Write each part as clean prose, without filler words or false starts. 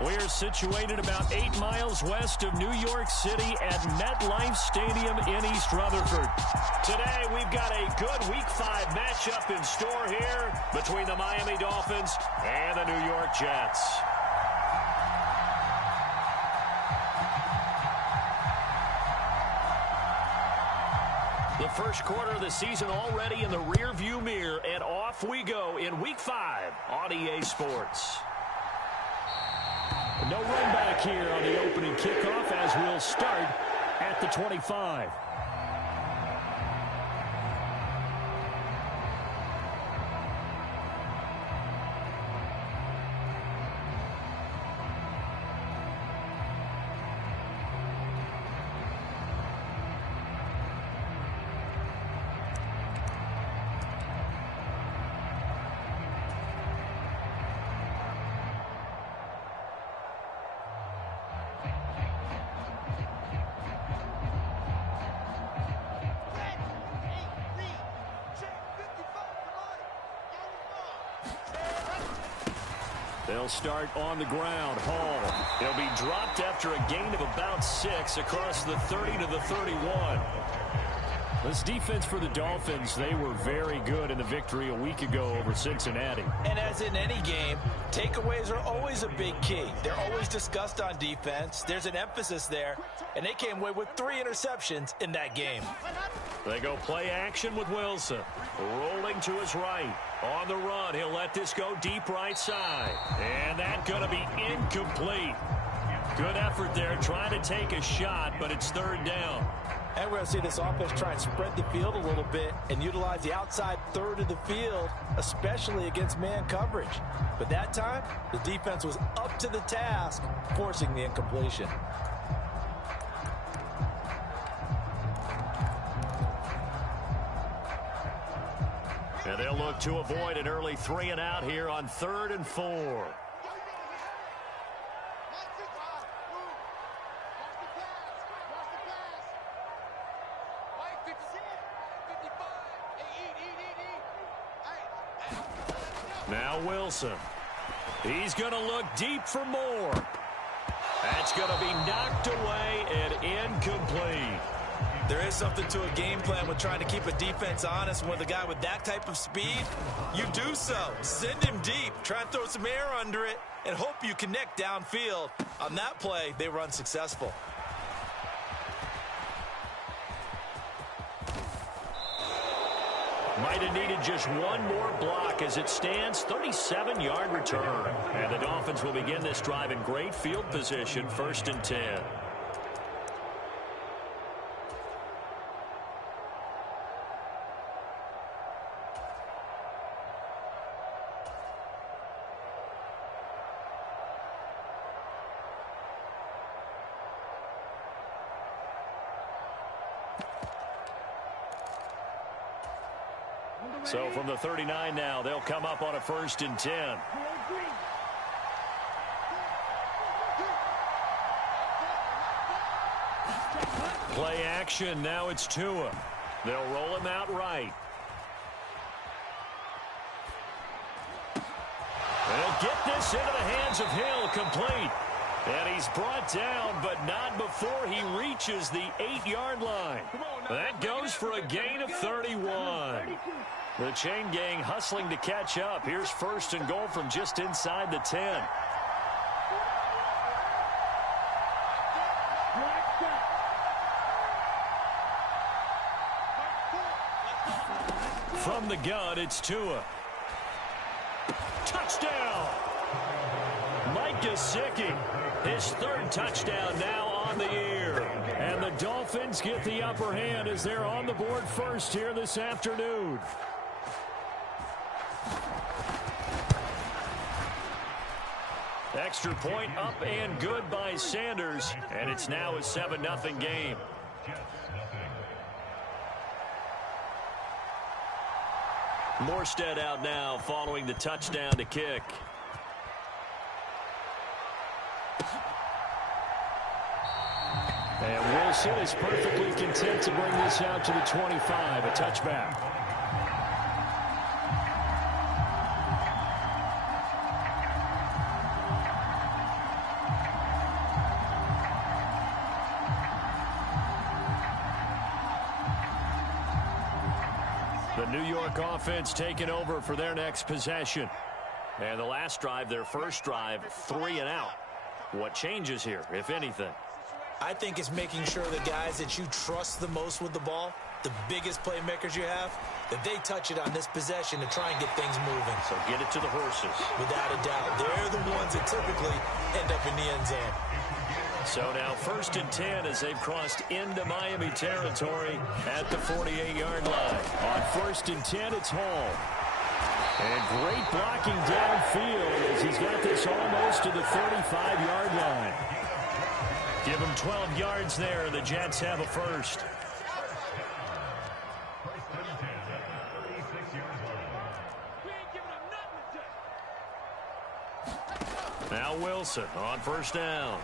We're situated about 8 miles west of New York City at MetLife Stadium in East Rutherford. Today, we've got a good Week 5 matchup in store here between the Miami Dolphins and the New York Jets. The first quarter of the season already in the rearview mirror, and off we go in Week 5 on EA Sports. No run back here on the opening kickoff as we'll start at the 25. They'll start on the ground. Hall. He'll be dropped after a gain of about 6 across the 30 to the 31. This defense for the Dolphins, they were very good in the victory a week ago over Cincinnati. And as in any game, takeaways are always a big key. They're always discussed on defense. There's an emphasis there, and they came away with 3 interceptions in that game. They go play action with Wilson. Rolling to his right. On the run, he'll let this go deep right side. And that's going to be incomplete. Good effort there, trying to take a shot, but it's third down. And we're going to see this offense try and spread the field a little bit and utilize the outside third of the field, especially against man coverage. But that time, the defense was up to the task, forcing the incompletion. And they'll look to avoid an early 3 and out here on 3rd and 4. Now Wilson. He's going to look deep for more. That's going to be knocked away and incomplete. There is something to a game plan with trying to keep a defense honest. With a guy with that type of speed, you do so. Send him deep, try and throw some air under it, and hope you connect downfield. On that play, they were unsuccessful. Might have needed just one more block as it stands, 37-yard return. And the Dolphins will begin this drive in great field position, 1st and 10. So from the 39 now, they'll come up on a 1st and 10. Play action. Now it's Tua. They'll roll him out right. They'll get this into the hands of Hill, complete. And he's brought down, but not before he reaches the 8-yard line. That goes for a gain of 31. The chain gang hustling to catch up. Here's 1st and goal from just inside the 10. From the gun, it's Tua. Touchdown! Mike Gesicki, his 3rd touchdown now on the year. And the Dolphins get the upper hand as they're on the board first here this afternoon. Extra point up and good by Sanders, and it's now a 7-0 game. Morstead out now following the touchdown to kick. And Wilson is perfectly content to bring this out to the 25, a touchback. New York offense taking over for their next possession. And the last drive, their first drive, 3 and out. What changes here, if anything? I think it's making sure the guys that you trust the most with the ball, the biggest playmakers you have, that they touch it on this possession to try and get things moving. So get it to the horses. Without a doubt. They're the ones that typically end up in the end zone. So now 1st and 10 as they've crossed into Miami territory at the 48-yard line. On 1st and 10, it's Hall. And great blocking downfield as he's got this almost to the 35-yard line. Give him 12 yards there. The Jets have a first. Now Wilson on 1st down.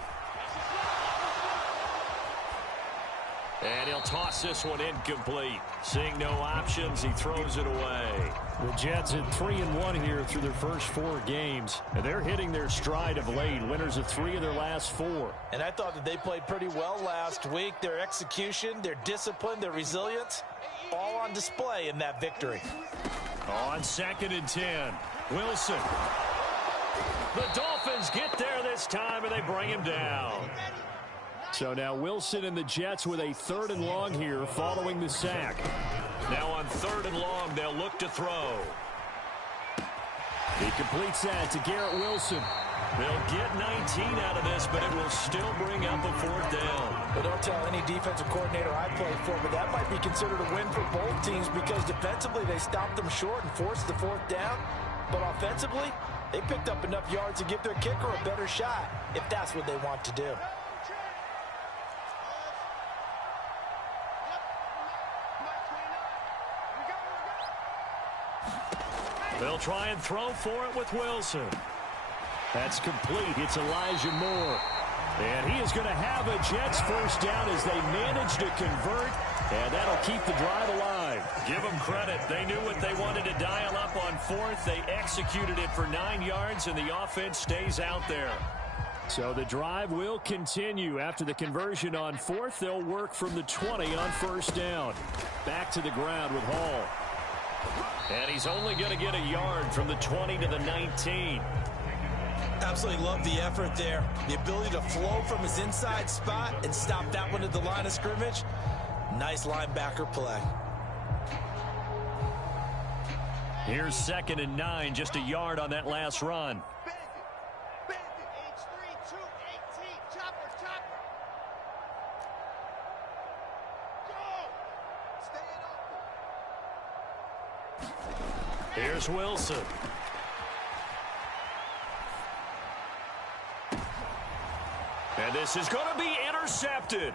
And he'll toss this one incomplete. Seeing no options, he throws it away. The Jets at 3-1 here through their first 4 games. And they're hitting their stride of late. Winners of 3 of their last 4. And I thought that they played pretty well last week. Their execution, their discipline, their resilience, all on display in that victory. On 2nd and 10, Wilson. The Dolphins get there this time, and they bring him down. So now Wilson and the Jets with a 3rd and long here following the sack. Now on 3rd and long, they'll look to throw. He completes that to Garrett Wilson. They'll get 19 out of this, but it will still bring up a 4th down. Well, don't tell any defensive coordinator I played for, but that might be considered a win for both teams because defensively they stopped them short and forced the 4th down. But offensively, they picked up enough yards to give their kicker a better shot if that's what they want to do. They'll try and throw for it with Wilson. That's complete. It's Elijah Moore. And he is going to have a Jets first down as they manage to convert. And that'll keep the drive alive. Give them credit. They knew what they wanted to dial up on 4th. They executed it for 9 yards, and the offense stays out there. So the drive will continue. After the conversion on 4th, they'll work from the 20 on 1st down. Back to the ground with Hall. And he's only going to get a yard from the 20 to the 19. Absolutely love the effort there. The ability to flow from his inside spot and stop that one at the line of scrimmage. Nice linebacker play. Here's 2nd and 9, just a yard on that last run. Here's Wilson. And this is going to be intercepted.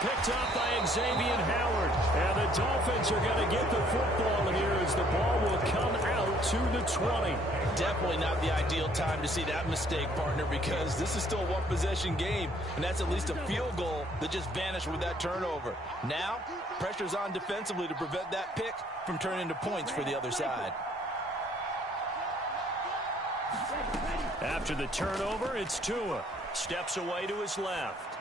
Picked up by Xavier Howard. And the Dolphins are going to get the football here as the ball will come out to the 20. Definitely not the ideal time to see that mistake, partner, because this is still a one-possession game, and that's at least a field goal that just vanished with that turnover. Now, pressure's on defensively to prevent that pick from turning into points for the other side. After the turnover, it's Tua. Steps away to his left.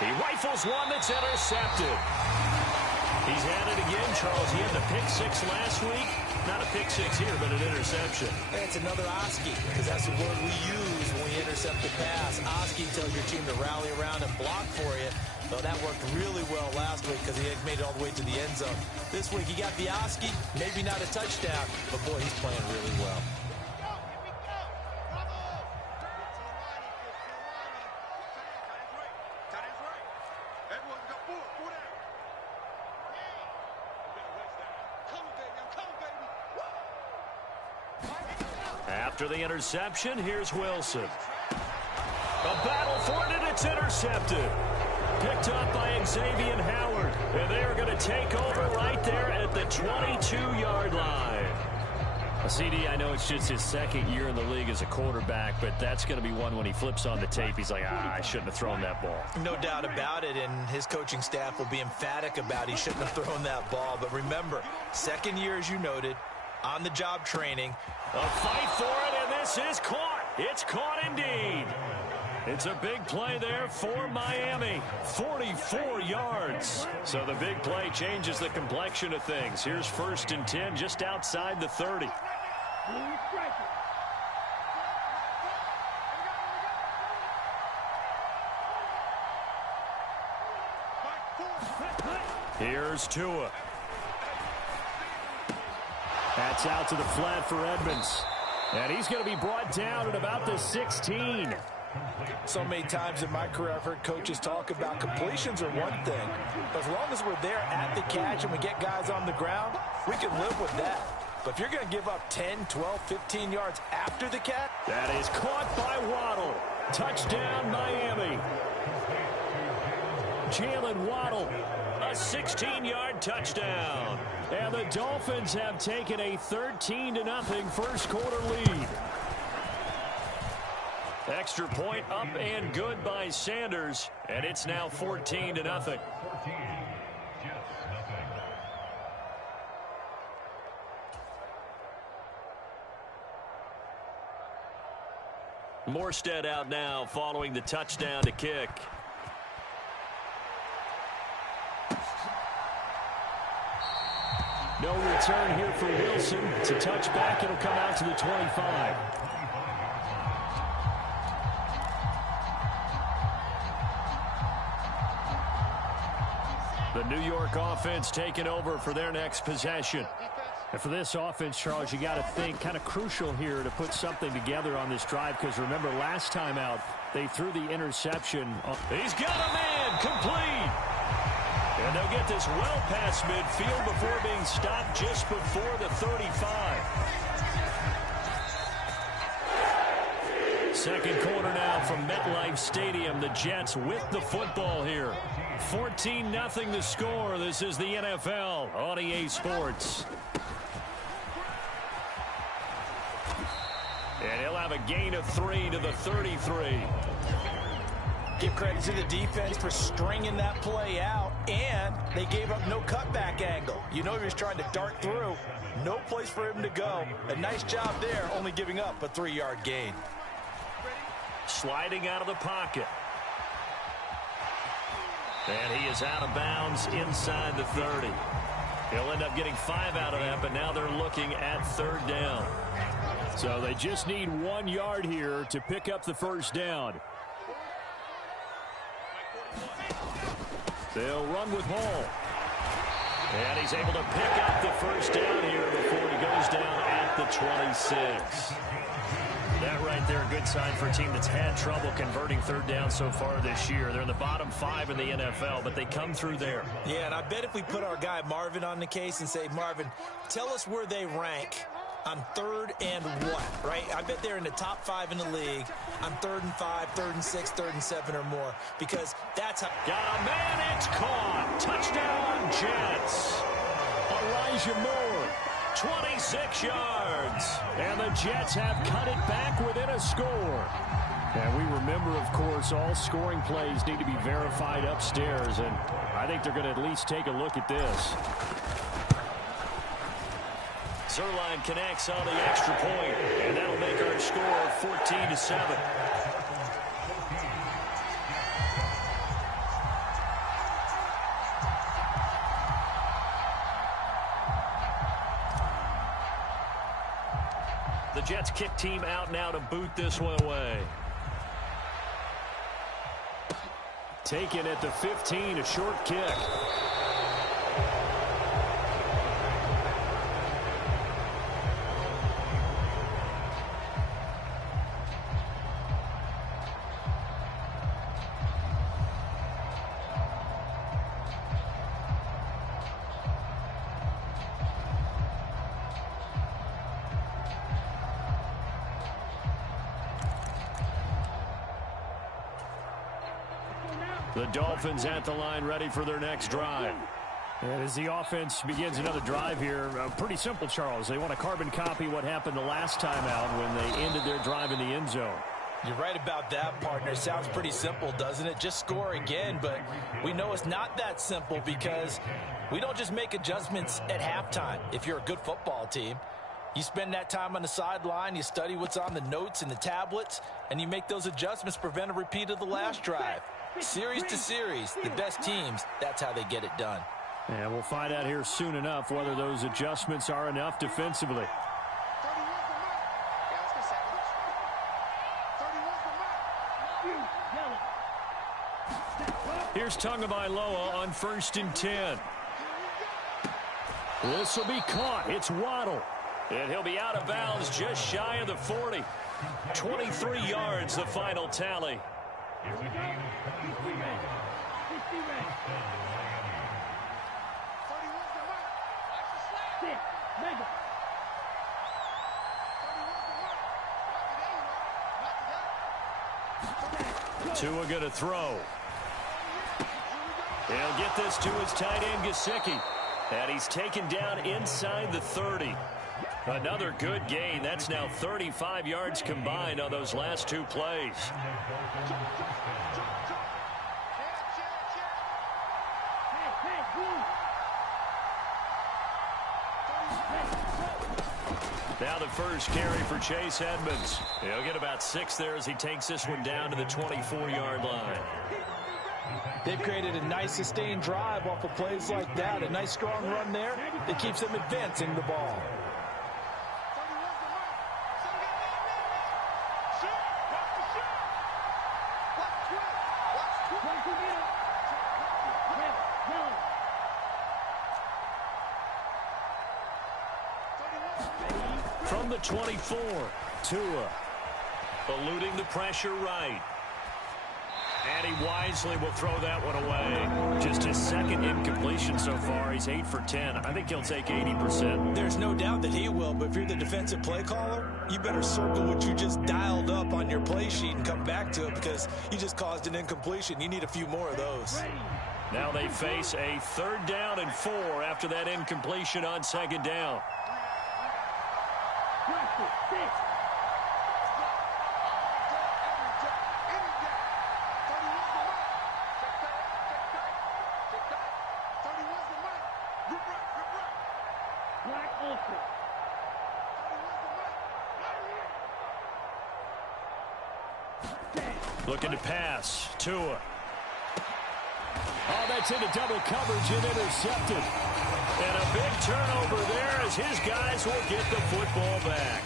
He rifles one that's intercepted. He's had it again, Charles. He had the pick 6 last week. Not a pick 6 here, but an interception. And it's another Oski, because that's the word we use when we intercept the pass. Oski tells your team to rally around and block for you. Well, that worked really well last week because he had made it all the way to the end zone. This week he got the Oski, maybe not a touchdown, but boy, he's playing really well. After the interception, here's Wilson. A battle for it, and it's intercepted. Picked up by Xavier Howard. And they are going to take over right there at the 22-yard line. CD, I know it's just his 2nd year in the league as a quarterback, but that's going to be one when he flips on the tape. He's like, I shouldn't have thrown that ball. No doubt about it, and his coaching staff will be emphatic about he shouldn't have thrown that ball. But remember, 2nd year, as you noted, on-the-job training. A fight for it, and this is caught. It's caught indeed. It's a big play there for Miami. 44 yards. So the big play changes the complexion of things. Here's 1st and 10 just outside the 30. Here's Tua. That's out to the flat for Edmonds. And he's going to be brought down at about the 16. So many times in my career I've heard coaches talk about completions are one thing. But as long as we're there at the catch and we get guys on the ground, we can live with that. But if you're going to give up 10, 12, 15 yards after the catch. That is caught by Waddle. Touchdown, Miami. Jalen Waddle, a 16-yard touchdown. And the Dolphins have taken a 13-0 first quarter lead. Extra point up and good by Sanders, and it's now 14-0. Morstead out now following the touchdown to kick. No return here for Wilson. It's a touchback. It'll come out to the 25. The New York offense taking over for their next possession. And for this offense, Charles, you got to think kind of crucial here to put something together on this drive, because remember last time out they threw the interception. He's got a man complete. And they'll get this well past midfield before being stopped just before the 35. Second quarter now from MetLife Stadium. The Jets with the football here. 14-0 the score. This is the NFL on EA Sports. And he'll have a gain of 3 to the 33. Give credit to the defense for stringing that play out, and they gave up no cutback angle. You know he was trying to dart through. No place for him to go. A nice job there, only giving up a 3-yard gain. Sliding out of the pocket. And he is out of bounds inside the 30. He'll end up getting 5 out of that, but now they're looking at 3rd down. So they just need 1 yard here to pick up the first down. They'll run with Hall. And he's able to pick up the first down here before he goes down at the 26. That right there, a good sign for a team that's had trouble converting 3rd down so far this year. They're in the bottom 5 in the NFL, but they come through there. Yeah, and I bet if we put our guy Marvin on the case and say, Marvin, tell us where they rank on 3rd and what, right? I bet they're in the top 5 in the league on 3rd and 5, 3rd and 6, 3rd and 7 or more, because that's how. Got a man, it's caught. Touchdown, Jets. Elijah Moore, 26 yards. And the Jets have cut it back within a score. And we remember, of course, all scoring plays need to be verified upstairs, and I think they're going to at least take a look at this. Zerline connects on the extra point, and that'll make our score 14-7. The Jets kick team out now to boot this one away. Taken at the 15, a short kick. The Dolphins at the line, ready for their next drive. And as the offense begins another drive here, pretty simple, Charles. They want to carbon copy what happened the last time out when they ended their drive in the end zone. You're right about that, partner. Sounds pretty simple, doesn't it? Just score again, but we know it's not that simple because we don't just make adjustments at halftime if you're a good football team. You spend that time on the sideline, you study what's on the notes and the tablets, and you make those adjustments to prevent a repeat of the last drive. Series to series, the best teams, that's how they get it done. And we'll find out here soon enough whether those adjustments are enough defensively. Here's Tagovailoa on 1st and 10. This will be caught. It's Waddle. And he'll be out of bounds just shy of the 40. 23 yards, the final tally. Tua going to throw. He'll get this to his tight end, Gesicki. And he's taken down inside the 30. Another good gain. That's now 35 yards combined on those last two plays. Now the first carry for Chase Edmonds. He'll get about 6 there as he takes this one down to the 24-yard line. They've created a nice sustained drive off of plays like that. A nice strong run there that keeps them advancing the ball. From the 24, Tua eluding the pressure right. And he wisely will throw that one away. Just his second incompletion so far. He's 8 for 10. I think he'll take 80%. There's no doubt that he will, but if you're the defensive play caller, you better circle what you just dialed up on your play sheet and come back to it because you just caused an incompletion. You need a few more of those. Now they face a 3rd down and 4 after that incompletion on 2nd down. Looking to pass. Tua. Oh, that's into double coverage and intercepted. And a big turnover there as his guys will get the football back.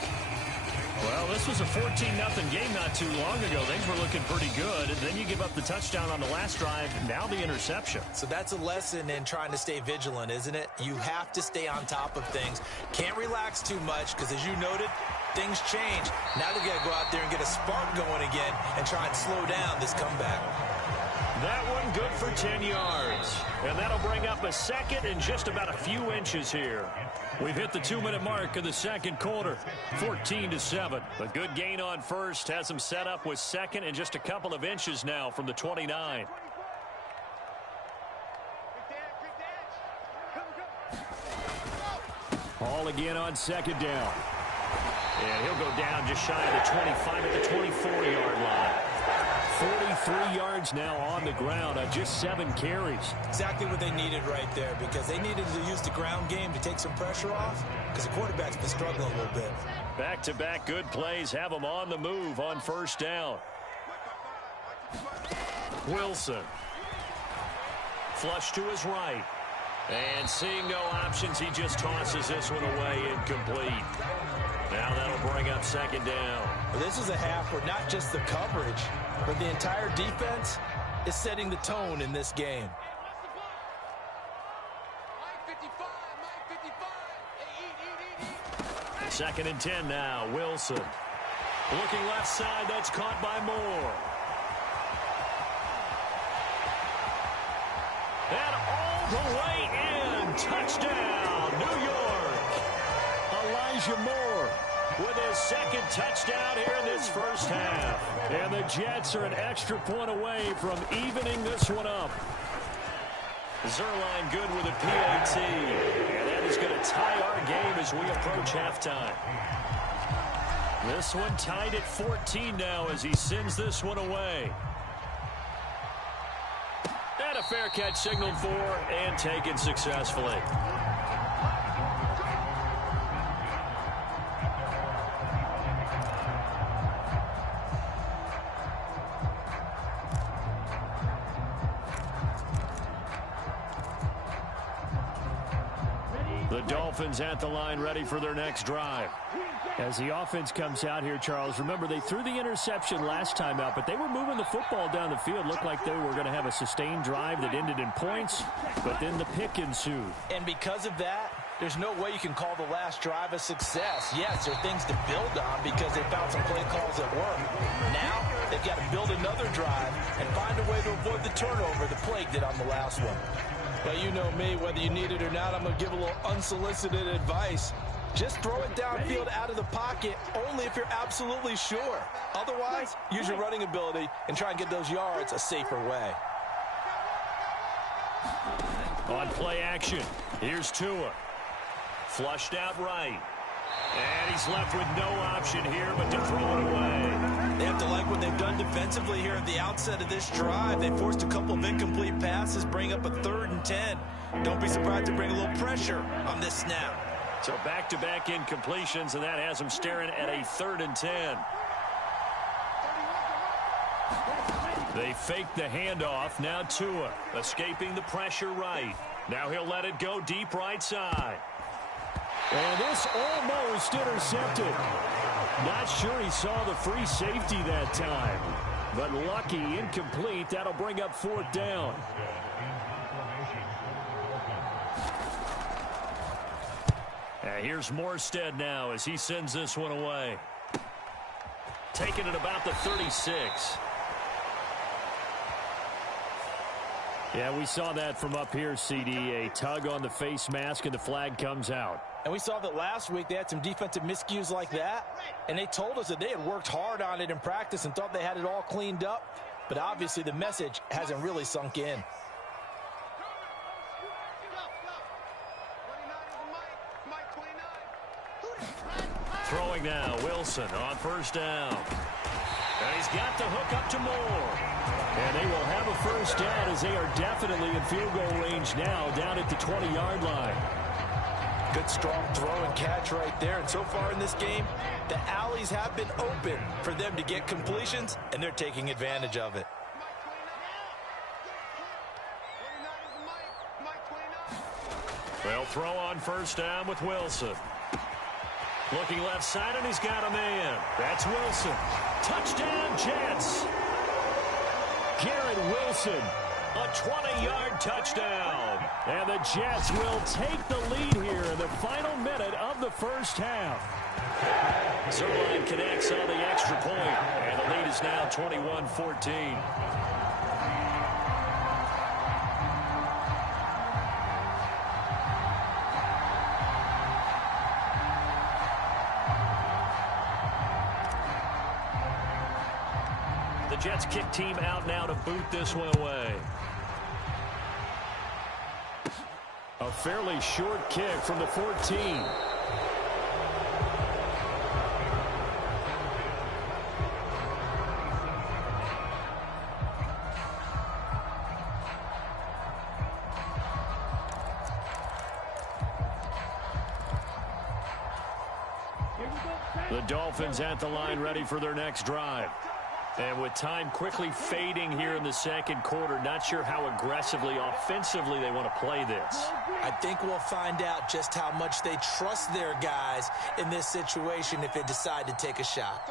Well, this was a 14-0 game not too long ago. Things were looking pretty good. And then you give up the touchdown on the last drive. Now the interception. So that's a lesson in trying to stay vigilant, isn't it? You have to stay on top of things. Can't relax too much because, as you noted, things change. Now they've got to go out there and get a spark going again and try and slow down this comeback. That one good for 10 yards. And that'll bring up a second and just about a few inches here. We've hit the 2-minute mark of the second quarter. 14-7. A good gain on first has them set up with second and just a couple of inches now from the 29. All again on 2nd down. And he'll go down just shy of the 25 at the 24-yard line. 43 yards now on the ground on just 7 carries. Exactly what they needed right there because they needed to use the ground game to take some pressure off because the quarterback's been struggling a little bit. Back-to-back good plays have them on the move on 1st down. Wilson. Flush to his right. And seeing no options, he just tosses this one away incomplete. Now that'll bring up 2nd down. Well, this is a half where not just the coverage, but the entire defense is setting the tone in this game. Second and 10 now. Wilson. Looking left side. That's caught by Moore. And all the way in. Touchdown, New York. Elijah Moore with his 2nd touchdown here in this first half. And the Jets are an extra point away from evening this one up. Zerline good with a PAT. And that is going to tie our game as we approach halftime. This one tied at 14 now as he sends this one away. And a fair catch signaled for and taken successfully. The Dolphins at the line ready for their next drive. As the offense comes out here, Charles, remember they threw the interception last time out, but they were moving the football down the field. Looked like they were going to have a sustained drive that ended in points, but then the pick ensued. And because of that, there's no way you can call the last drive a success. Yes, there are things to build on because they found some play calls that work. Now, they've got to build another drive and find a way to avoid the turnover the Plague did on the last one. But you know me, whether you need it or not, I'm going to give a little unsolicited advice. Just throw it downfield out of the pocket only if you're absolutely sure. Otherwise, use your running ability and try and get those yards a safer way. On play action, here's Tua. Flushed out right. And he's left with no option here but to throw it away. They have to like what they've done defensively here at the outset of this drive. They forced a couple of incomplete passes, bring up a 3rd and 10. Don't be surprised to bring a little pressure on this snap. So back-to-back incompletions, and that has them staring at a 3rd and 10. They fake the handoff. Now Tua escaping the pressure right. Now he'll let it go deep right side. And this almost intercepted. Not sure he saw the free safety that time. But lucky, incomplete. That'll bring up 4th down. And here's Morstead now as he sends this one away. Taking it about the 36. Yeah, we saw that from up here, CD. A tug on the face mask and the flag comes out. And we saw that last week they had some defensive miscues like that. And they told us that they had worked hard on it in practice and thought they had it all cleaned up. But obviously the message hasn't really sunk in. Throwing now, Wilson on 1st down. And he's got the hook up to Moore. And they will have a 1st down as they are definitely in field goal range now down at the 20-yard line. Good strong throw and catch right there. And so far in this game, the alleys have been open for them to get completions, and they're taking advantage of it. They'll throw on 1st down with Wilson. Looking left side, and he's got a man. That's Wilson. Touchdown, Jets. Garrett Wilson, a 20-yard touchdown. And the Jets will take the lead here in the final minute of the 1st half. Zerline connects on the extra point, and the lead is now 21-14. The Jets kick team out now to boot this one away. A fairly short kick from the 14. The Dolphins at the line ready for their next drive. And with time quickly fading here in the 2nd quarter, not sure how aggressively, offensively they want to play this. I think we'll find out just how much they trust their guys in this situation if they decide to take a shot.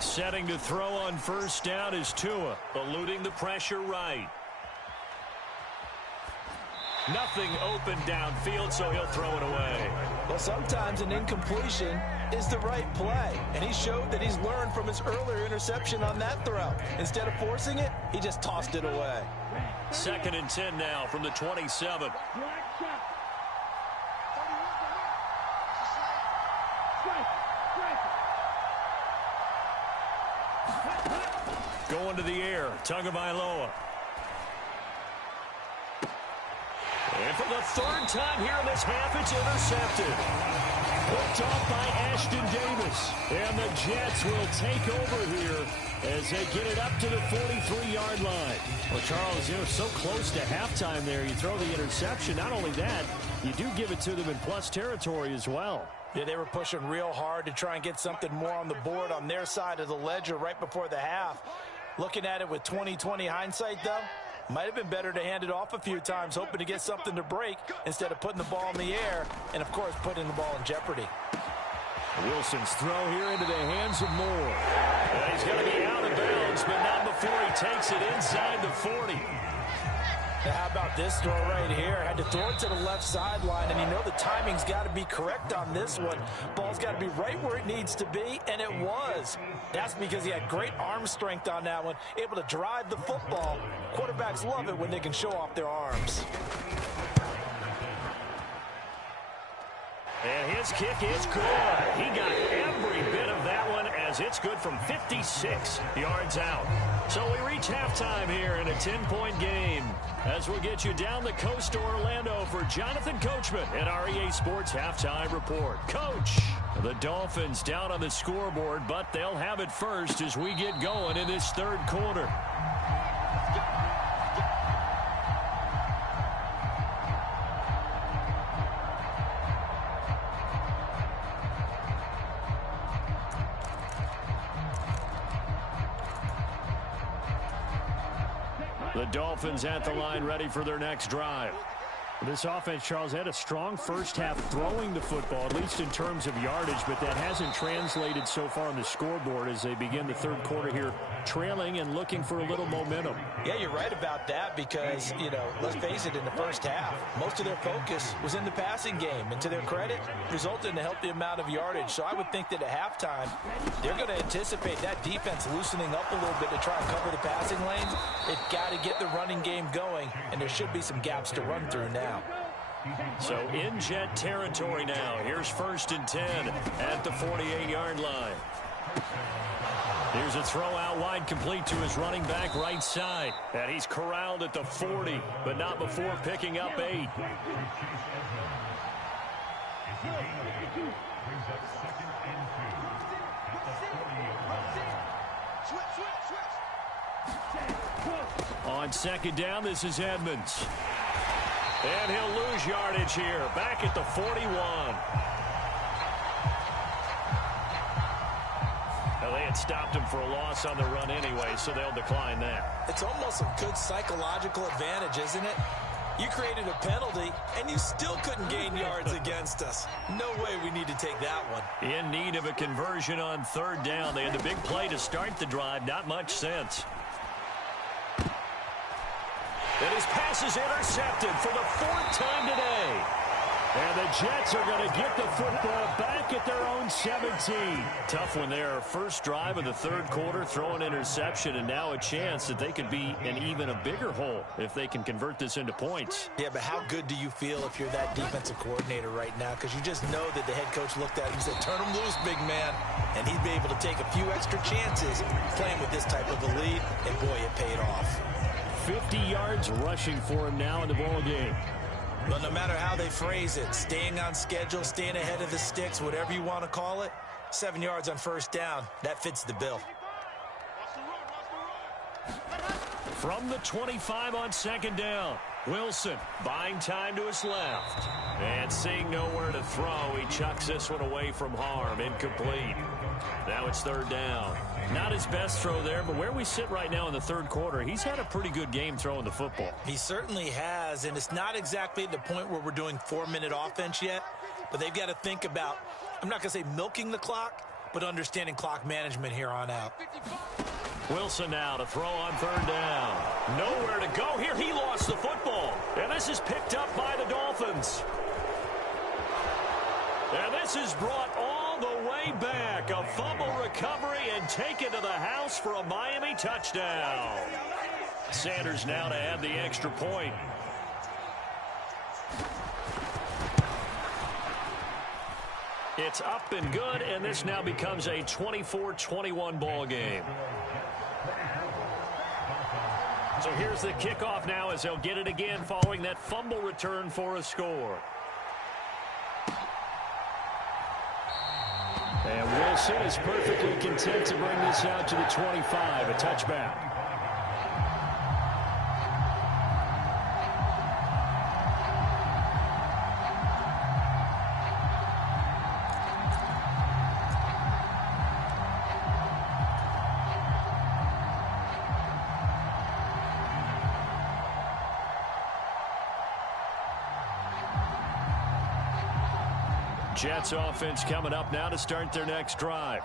Setting to throw on 1st down is Tua, eluding the pressure right. Nothing open downfield, so he'll throw it away. Well, sometimes an incompletion is the right play, and he showed that he's learned from his earlier interception on that throw. Instead of forcing it, he just tossed it away. 2nd and 10 now from the 27. Going to the air, Tagovailoa. And for the 3rd time here in this half, it's intercepted. Picked off by Ashton Davis. And the Jets will take over here as they get it up to the 43-yard line. Well, Charles, so close to halftime there. You throw the interception. Not only that, you do give it to them in plus territory as well. Yeah, they were pushing real hard to try and get something more on the board on their side of the ledger right before the half. Looking at it with 20/20 hindsight, though, Might have been better to hand it off a few times, hoping to get something to break instead of putting the ball in the air and, of course, putting the ball in jeopardy. Wilson's throw here into the hands of Moore. And he's going to be out of bounds, but not before he takes it inside the 40. Now, how about this throw right here? Had to throw it to the left sideline, and you know the timing's got to be correct on this one. Ball's got to be right where it needs to be, and it was. That's because he had great arm strength on that one, able to drive the football. Quarterbacks love it when they can show off their arms. And his kick is good. He got every bit of that one as it's good from 56 yards out. So we reach halftime here in a 10-point game as we'll get you down the coast to Orlando for Jonathan Coachman at our EA Sports Halftime Report. Coach, the Dolphins down on the scoreboard, but they'll have it first as we get going in this third quarter. The Dolphins at the line ready for their next drive. This offense, Charles, had a strong first half throwing the football, at least in terms of yardage, but that hasn't translated so far on the scoreboard as they begin the third quarter here, trailing and looking for a little momentum. Yeah, you're right about that because, you know, let's face it, in the first half, most of their focus was in the passing game, and to their credit, resulted in a healthy amount of yardage. So I would think that at halftime, they're going to anticipate that defense loosening up a little bit to try and cover the passing lanes. They've got to get the running game going, and there should be some gaps to run through now. So in jet territory now. Here's 1st and 10 at the 48-yard line. Here's a throw out wide, complete to his running back right side. And he's corralled at the 40, but not before picking up 8. On second down, this is Edmonds. And he'll lose yardage here, back at the 41. Now, they had stopped him for a loss on the run anyway, so they'll decline that. It's almost a good psychological advantage, isn't it? You created a penalty, and you still couldn't gain yards against us. No way we need to take that one. In need of a conversion on third down. They had the big play to start the drive. Not much sense. And his pass is intercepted for the 4th time today. And the Jets are going to get the football back at their own 17. Tough one there. First drive of the third quarter, throw an interception, and now a chance that they could be in even a bigger hole if they can convert this into points. Yeah, but how good do you feel if you're that defensive coordinator right now? Because you just know that the head coach looked at him and said, turn him loose, big man. And he'd be able to take a few extra chances playing with this type of a lead, and boy, it paid off. 50 yards rushing for him now in the ball game. But no matter how they phrase it, staying on schedule, staying ahead of the sticks, whatever you want to call it, 7 yards on first down, that fits the bill. From the 25 on second down, Wilson buying time to his left. And seeing nowhere to throw, he chucks this one away from harm. Incomplete. Now it's third down. Not his best throw there, but where we sit right now in the third quarter, he's had a pretty good game throwing the football. He certainly has, and it's not exactly at the point where we're doing 4-minute offense yet, but they've got to think about, I'm not going to say milking the clock, but understanding clock management here on out. Wilson now to throw on third down. Nowhere to go here. He lost the football, and this is picked up by the Dolphins. And this is brought all the way back. A fumble recovery and taken to the house for a Miami touchdown. Sanders now to add the extra point. It's up and good, and this now becomes a 24-21 ball game. So here's the kickoff now as they'll get it again following that fumble return for a score. And Wilson is perfectly content to bring this out to the 25, a touchback. Jets offense coming up now to start their next drive.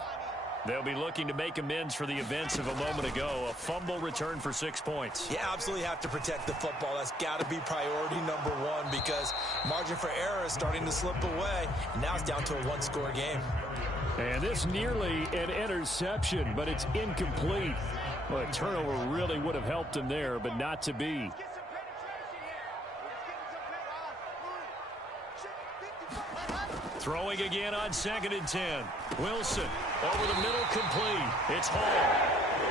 They'll be looking to make amends for the events of a moment ago. A fumble return for 6 points. Yeah, absolutely have to protect the football. That's got to be priority number one because margin for error is starting to slip away. And now it's down to a one-score game. And this nearly an interception, but it's incomplete. Well, a turnover really would have helped him there, but not to be. Throwing again on 2nd and 10. Wilson over the middle, complete. It's Hall.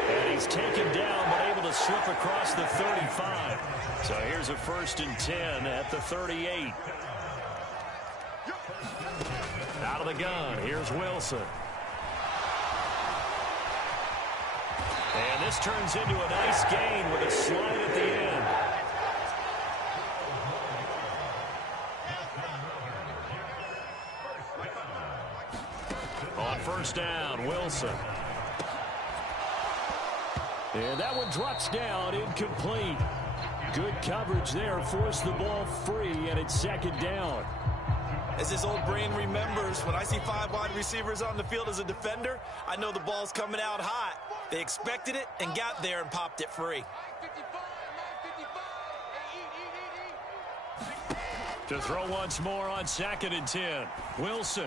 And he's taken down but able to slip across the 35. So here's a 1st and 10 at the 38. Out of the gun, here's Wilson. And this turns into a nice gain with a slide at the end. On 1st down, Wilson. And that one drops down, incomplete. Good coverage there, forced the ball free, and it's 2nd down. As his old brain remembers, when I see 5 wide receivers on the field as a defender, I know the ball's coming out hot. They expected it and got there and popped it free. To throw once more on 2nd and 10. Wilson.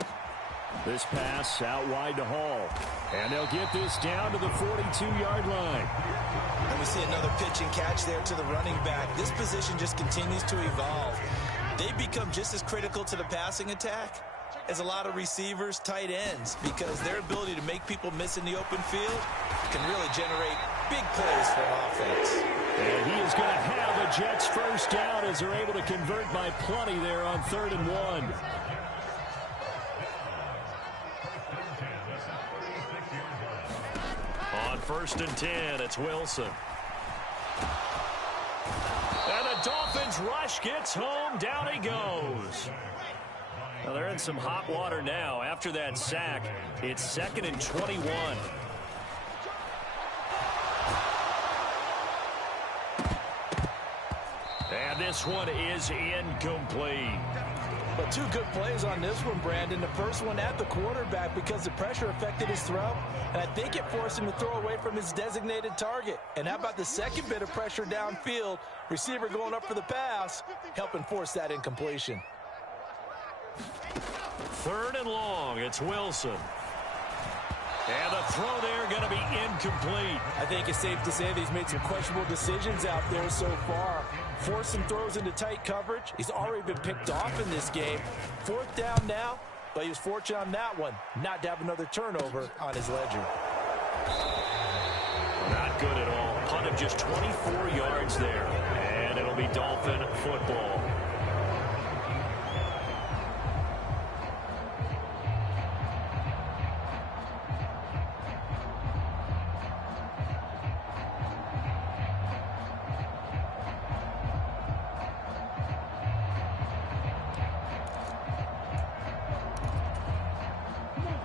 This pass out wide to Hall. And they'll get this down to the 42-yard line. And we see another pitch and catch there to the running back. This position just continues to evolve. They become just as critical to the passing attack as a lot of receivers, tight ends, because their ability to make people miss in the open field can really generate big plays for an offense. And he is going to have a Jets 1st down as they're able to convert by plenty there on 3rd and 1. On 1st and 10, it's Wilson. And the Dolphins rush gets home. Down he goes. Well, they're in some hot water now. After that sack, it's 2nd and 21. And this one is incomplete. But 2 good plays on this one, Brandon. The first one at the quarterback because the pressure affected his throw, and I think it forced him to throw away from his designated target. And how about the second bit of pressure downfield? Receiver going up for the pass, helping force that incompletion. 3rd and long, it's Wilson. And the throw there going to be incomplete. I think it's safe to say that he's made some questionable decisions out there so far. Forcing throws into tight coverage. He's already been picked off in this game. 4th down now, but he was fortunate on that one not to have another turnover on his ledger. Not good at all. Punt of just 24 yards there. And it'll be Dolphin football.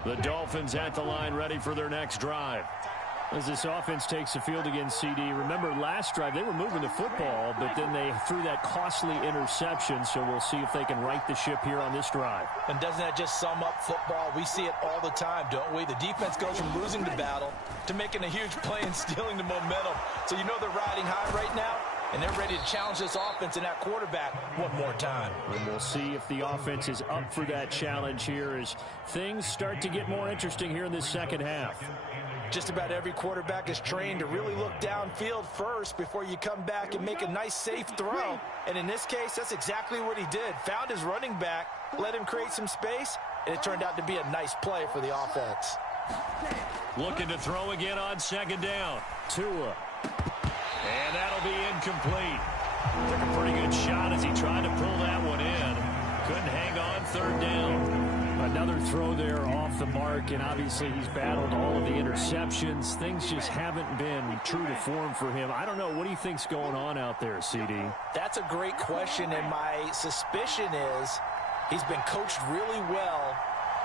The Dolphins at the line ready for their next drive. As this offense takes the field against CD, remember last drive they were moving the football, but then they threw that costly interception, so we'll see if they can right the ship here on this drive. And doesn't that just sum up football? We see it all the time, don't we? The defense goes from losing the battle to making a huge play and stealing the momentum. So you know they're riding high right now, and they're ready to challenge this offense and that quarterback one more time. And we'll see if the offense is up for that challenge here as things start to get more interesting here in this second half. Just about every quarterback is trained to really look downfield first before you come back and make a nice, safe throw. And in this case, that's exactly what he did. Found his running back, let him create some space, and it turned out to be a nice play for the offense. Looking to throw again on 2nd down. Tua. And that'll be incomplete. Took a pretty good shot as he tried to pull that one in. Couldn't hang on 3rd down. Another throw there off the mark, and obviously he's battled all of the interceptions. Things just haven't been true to form for him. I don't know. What do you think's going on out there, CD? That's a great question, and my suspicion is he's been coached really well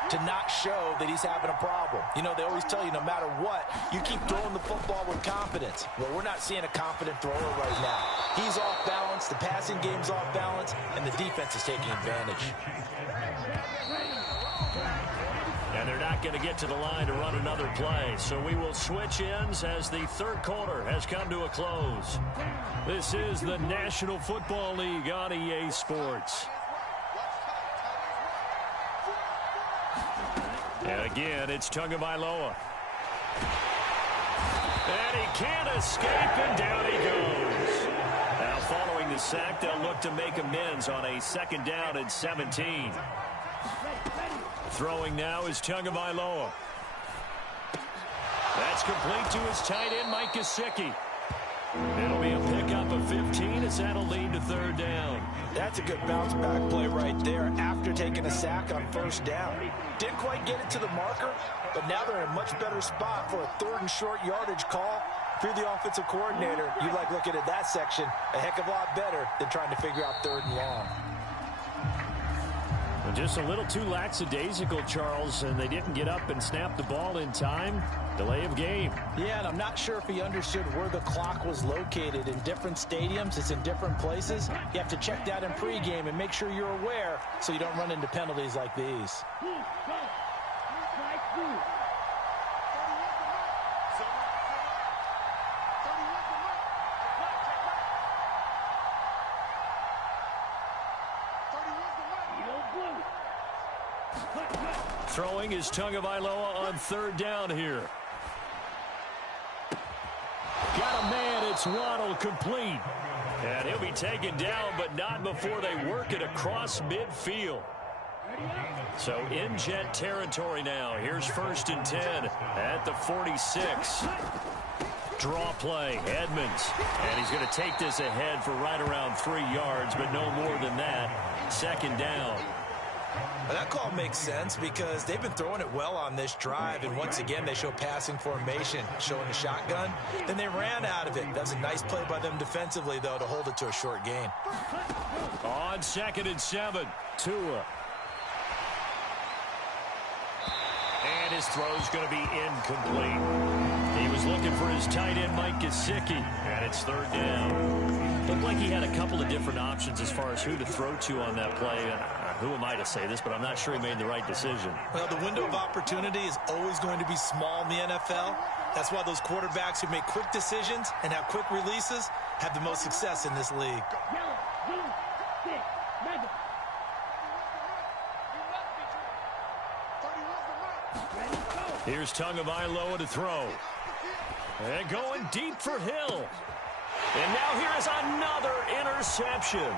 to not show that he's having a problem. You know, they always tell you no matter what, you keep throwing the football with confidence. Well, we're not seeing a confident thrower right now. He's off balance, the passing game's off balance, and the defense is taking advantage. And they're not going to get to the line to run another play. So we will switch ends as the third quarter has come to a close. This is the National Football League on EA Sports. And again, it's Tagovailoa. And he can't escape, and down he goes. Now, following the sack, they'll look to make amends on a 2nd down and 17. Throwing now is Tagovailoa. That's complete to his tight end, Mike Gesicki. It'll be a pickup of 15 as that'll lead to 3rd down. That's a good bounce back play right there after taking a sack on 1st down. Didn't quite get it to the marker, but now they're in a much better spot for a 3rd and short yardage call. If you're the offensive coordinator, you like looking at that section a heck of a lot better than trying to figure out 3rd and long. Just a little too lackadaisical, Charles, and they didn't get up and snap the ball in time. Delay of game. Yeah, and I'm not sure if he understood where the clock was located. In different stadiums, it's in different places. You have to check that in pregame and make sure you're aware so you don't run into penalties like these. Throwing is Tagovailoa on 3rd down here. Got a man, it's Waddle, complete. And he'll be taken down, but not before they work it across midfield. So in Jet territory now. Here's 1st and 10 at the 46. Draw play, Edmonds. And he's going to take this ahead for right around 3 yards, but no more than that. 2nd down. Well, that call makes sense because they've been throwing it well on this drive, and once again they show passing formation, showing the shotgun. Then they ran out of it. That was a nice play by them defensively, though, to hold it to a short gain. On 2nd and 7, Tua. And his throw's going to be incomplete. He was looking for his tight end, Mike Gesicki, and it's 3rd down. Looked like he had a couple of different options as far as who to throw to on that play. Who am I to say this, but I'm not sure he made the right decision. Well, the window of opportunity is always going to be small in the NFL. That's why those quarterbacks who make quick decisions and have quick releases have the most success in this league. Here's Tagovailoa to throw. And going deep for Hill. And now here is another interception.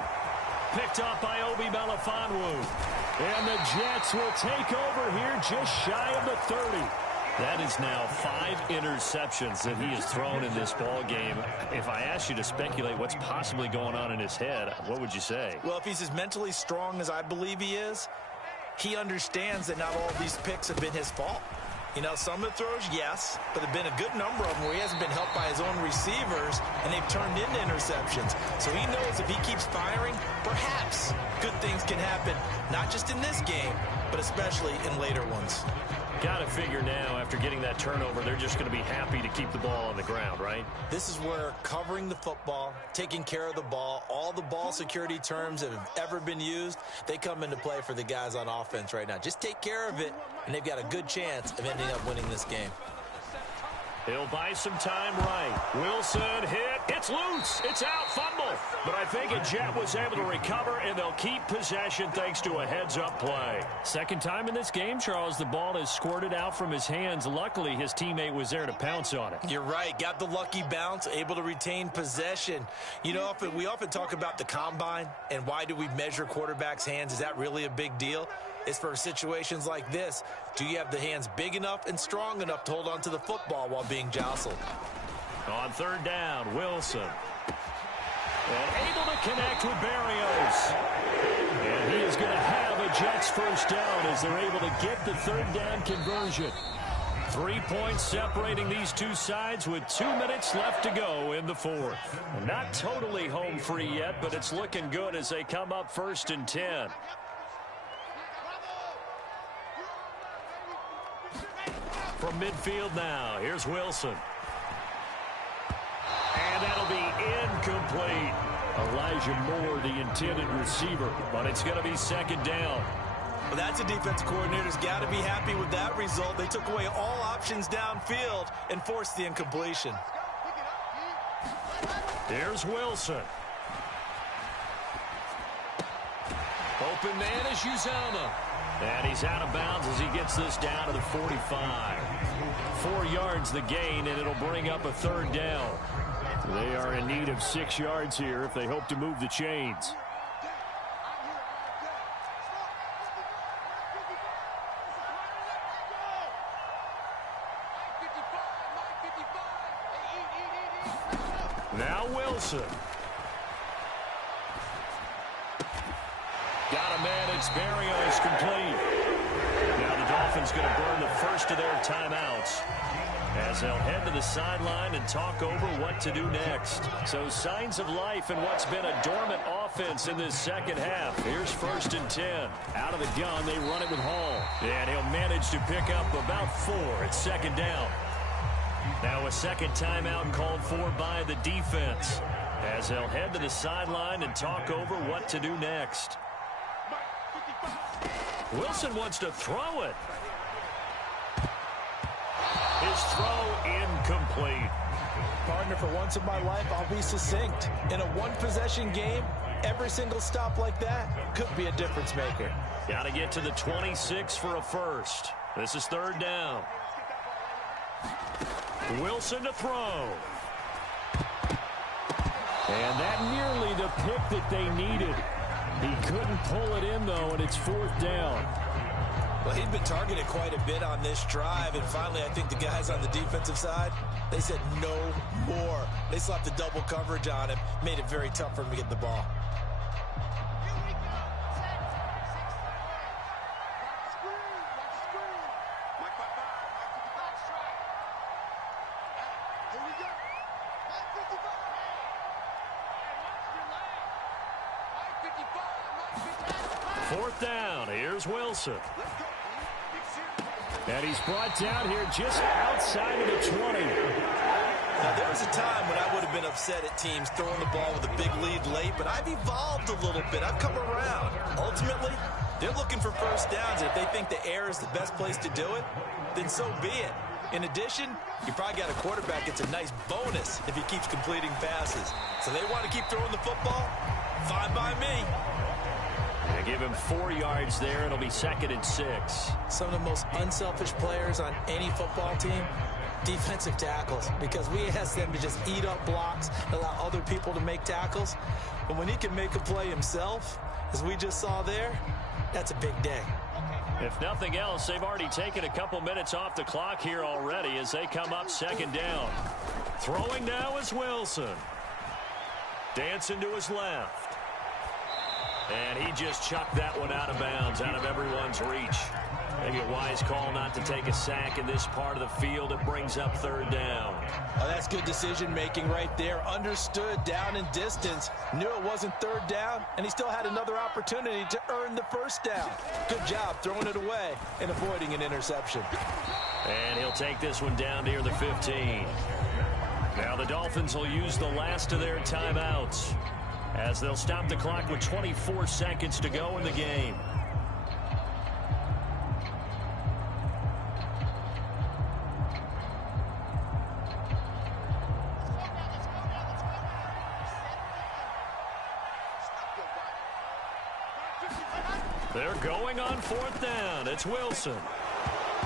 Picked up by Obi Melifonwu. And the Jets will take over here just shy of the 30. That is now 5 interceptions that he has thrown in this ball game. If I asked you to speculate what's possibly going on in his head, what would you say? Well, if he's as mentally strong as I believe he is, he understands that not all of these picks have been his fault. You know, some of the throws, yes, but there have been a good number of them where he hasn't been helped by his own receivers, and they've turned into interceptions. So he knows if he keeps firing, perhaps good things can happen, not just in this game, but especially in later ones. Got to figure now, after getting that turnover, they're just going to be happy to keep the ball on the ground, right? This is where covering the football, taking care of the ball, all the ball security terms that have ever been used, they come into play for the guys on offense right now. Just take care of it, and they've got a good chance of ending up winning this game. He'll buy some time right. Wilson hit. It's loose. It's out. Fumble. But I think a Jet was able to recover, and they'll keep possession thanks to a heads-up play. 2nd time in this game, Charles, the ball has squirted out from his hands. Luckily, his teammate was there to pounce on it. You're right. Got the lucky bounce, able to retain possession. You know, we often talk about the combine and why do we measure quarterbacks' hands. Is that really a big deal? It's for situations like this. Do you have the hands big enough and strong enough to hold on to the football while being jostled? On 3rd down, Wilson. And able to connect with Berrios. And he is going to have a Jets 1st down as they're able to get the 3rd down conversion. 3 points separating these two sides with 2 minutes left to go in the 4th. Not totally home free yet, but it's looking good as they come up 1st and 10. From midfield now, here's Wilson. And that'll be incomplete. Elijah Moore, the intended receiver, but it's going to be second down. Well, that's a defense coordinator's got to be happy with that result. They took away all options downfield and forced the incompletion. Here's Wilson. Open man is Uzomah. And he's out of bounds as he gets this down to the 45. 4 yards the gain, and it'll bring up a third down. They are in need of 6 yards here if they hope to move the chains. Now Wilson. Got a man. It's Barrios complete. Now the Dolphins going to burn the first of their timeouts as they'll head to the sideline and talk over what to do next. So signs of life in what's been a dormant offense in this second half. Here's 1st and 10. Out of the gun, they run it with Hall. And he'll manage to pick up about 4 at second down. Now a second timeout called for by the defense as they'll head to the sideline and talk over what to do next. Wilson wants to throw it. His throw incomplete. Partner, for once in my life, I'll be succinct. In a one-possession game, every single stop like that could be a difference maker. Got to get to the 26 for a first. This is third down. Wilson to throw. And that nearly the pick that they needed. He couldn't pull it in, though, and it's 4th down. Well, he'd been targeted quite a bit on this drive, and finally I think the guys on the defensive side, they said no more. They slapped the double coverage on him, made it very tough for him to get the ball. Fourth down. Here's Wilson. And he's brought down here just outside of the 20. Now, there was a time when I would have been upset at teams throwing the ball with a big lead late, but I've evolved a little bit. I've come around. Ultimately, they're looking for first downs, and if they think the air is the best place to do it, then so be it. In addition, you probably got a quarterback that's a nice bonus if he keeps completing passes. So they want to keep throwing the football? Fine by me. They give him 4 yards there. It'll be 2nd and 6. Some of the most unselfish players on any football team, defensive tackles, because we ask them to just eat up blocks, allow other people to make tackles. But when he can make a play himself, as we just saw there, that's a big day. If nothing else, they've already taken a couple minutes off the clock here already as they come up 2nd down. Throwing now is Wilson. Dancing to his left. And he just chucked that one out of bounds, out of everyone's reach. Maybe a wise call not to take a sack in this part of the field. It brings up 3rd down. Oh, that's good decision-making right there. Understood down and distance. Knew it wasn't 3rd down, and he still had another opportunity to earn the 1st down. Good job throwing it away and avoiding an interception. And he'll take this one down near the 15. Now the Dolphins will use the last of their timeouts as they'll stop the clock with 24 seconds to go in the game. They're going on 4th down. It's Wilson.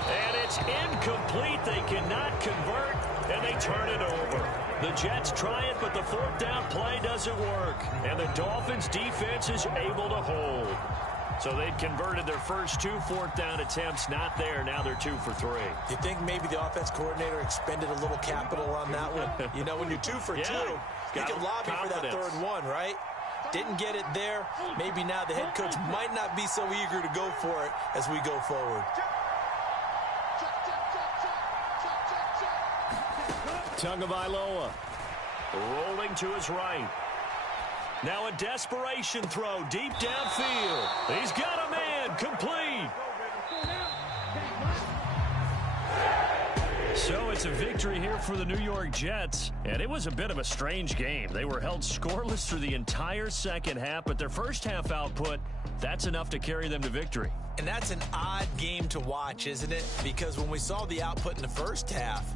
And it's incomplete. They cannot convert, and they turn it over. The Jets try it, but the 4th down play doesn't work. And the Dolphins' defense is able to hold. So they'd converted their first 2 4th down attempts. Not there. Now they're 2 for 3. You think maybe the offense coordinator expended a little capital on that one? You know, when you're 2 for 2, you can lobby for that 3rd one, right? Didn't get it there. Maybe now the head coach might not be so eager to go for it as we go forward. Tagovailoa rolling to his right. Now a desperation throw deep downfield. He's got a man complete. It's a victory here for the New York Jets, and it was a bit of a strange game. They were held scoreless through the entire second half, but their first half output, that's enough to carry them to victory. And that's an odd game to watch, isn't it? Because when we saw the output in the first half,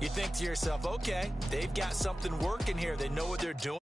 you think to yourself, okay, they've got something working here. They know what they're doing.